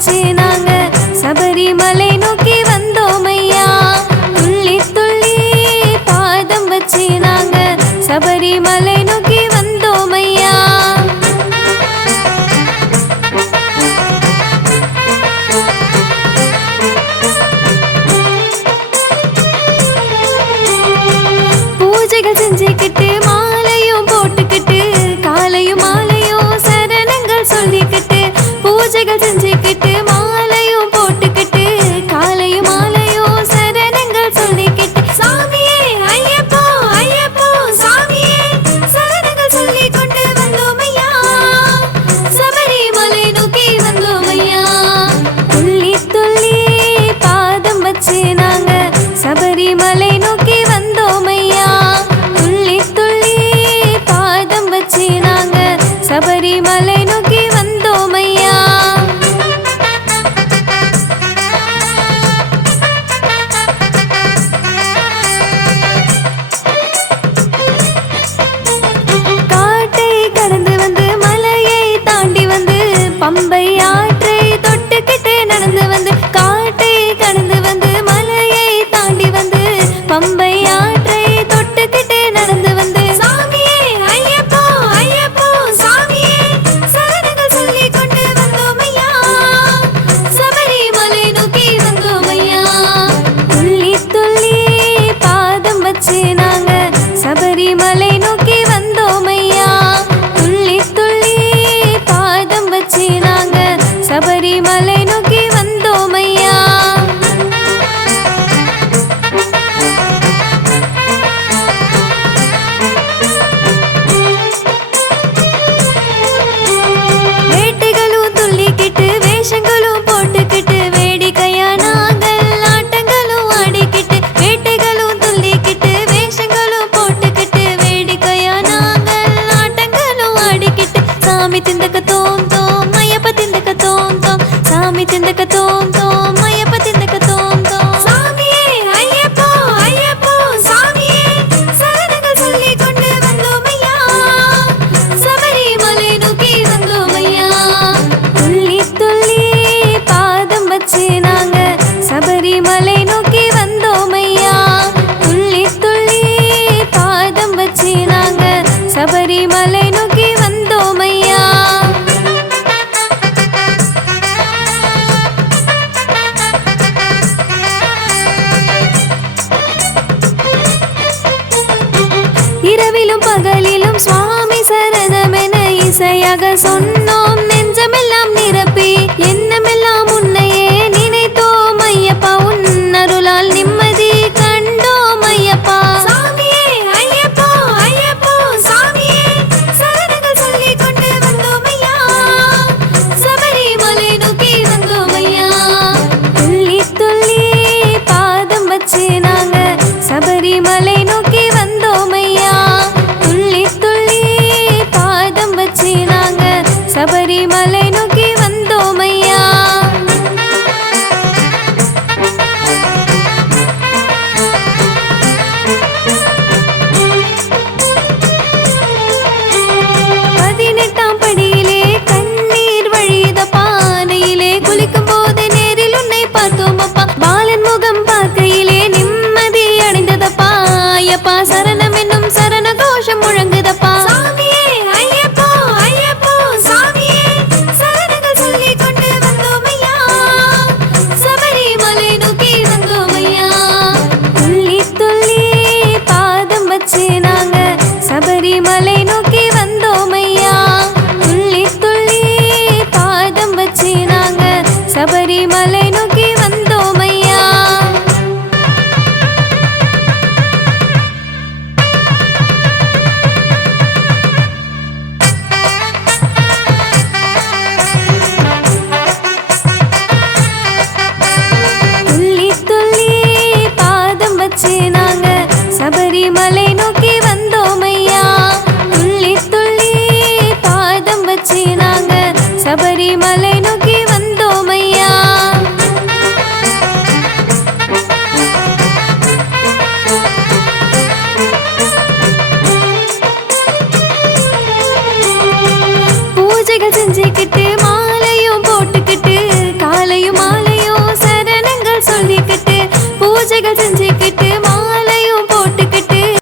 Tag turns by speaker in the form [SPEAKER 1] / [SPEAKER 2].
[SPEAKER 1] நாங்க சபரிமலை நோக்கி வந்தோம் ஐயா துள்ளி துள்ளி பாதம் வச்சு நாங்க சபரிமலை நோக்கி Bombe. తిందకతో இரவிலும் பகலிலும் சுவாமி சரணமென இசையாக சொன்னோம். நெஞ்சமெல்லாம் நிரப்பி என்னமெல்லாம் சபரிமலை நோக்கி வந்தோம் ஐயா துள்ளி துள்ளி பாதம் வச்சு நாங்க சபரிமலை நோக்கி வந்தோம் ஐயா துள்ளி துள்ளி பாதம் வச்சு நாங்க சபரிமலை வேலைகள் செஞ்சுக்கிட்டு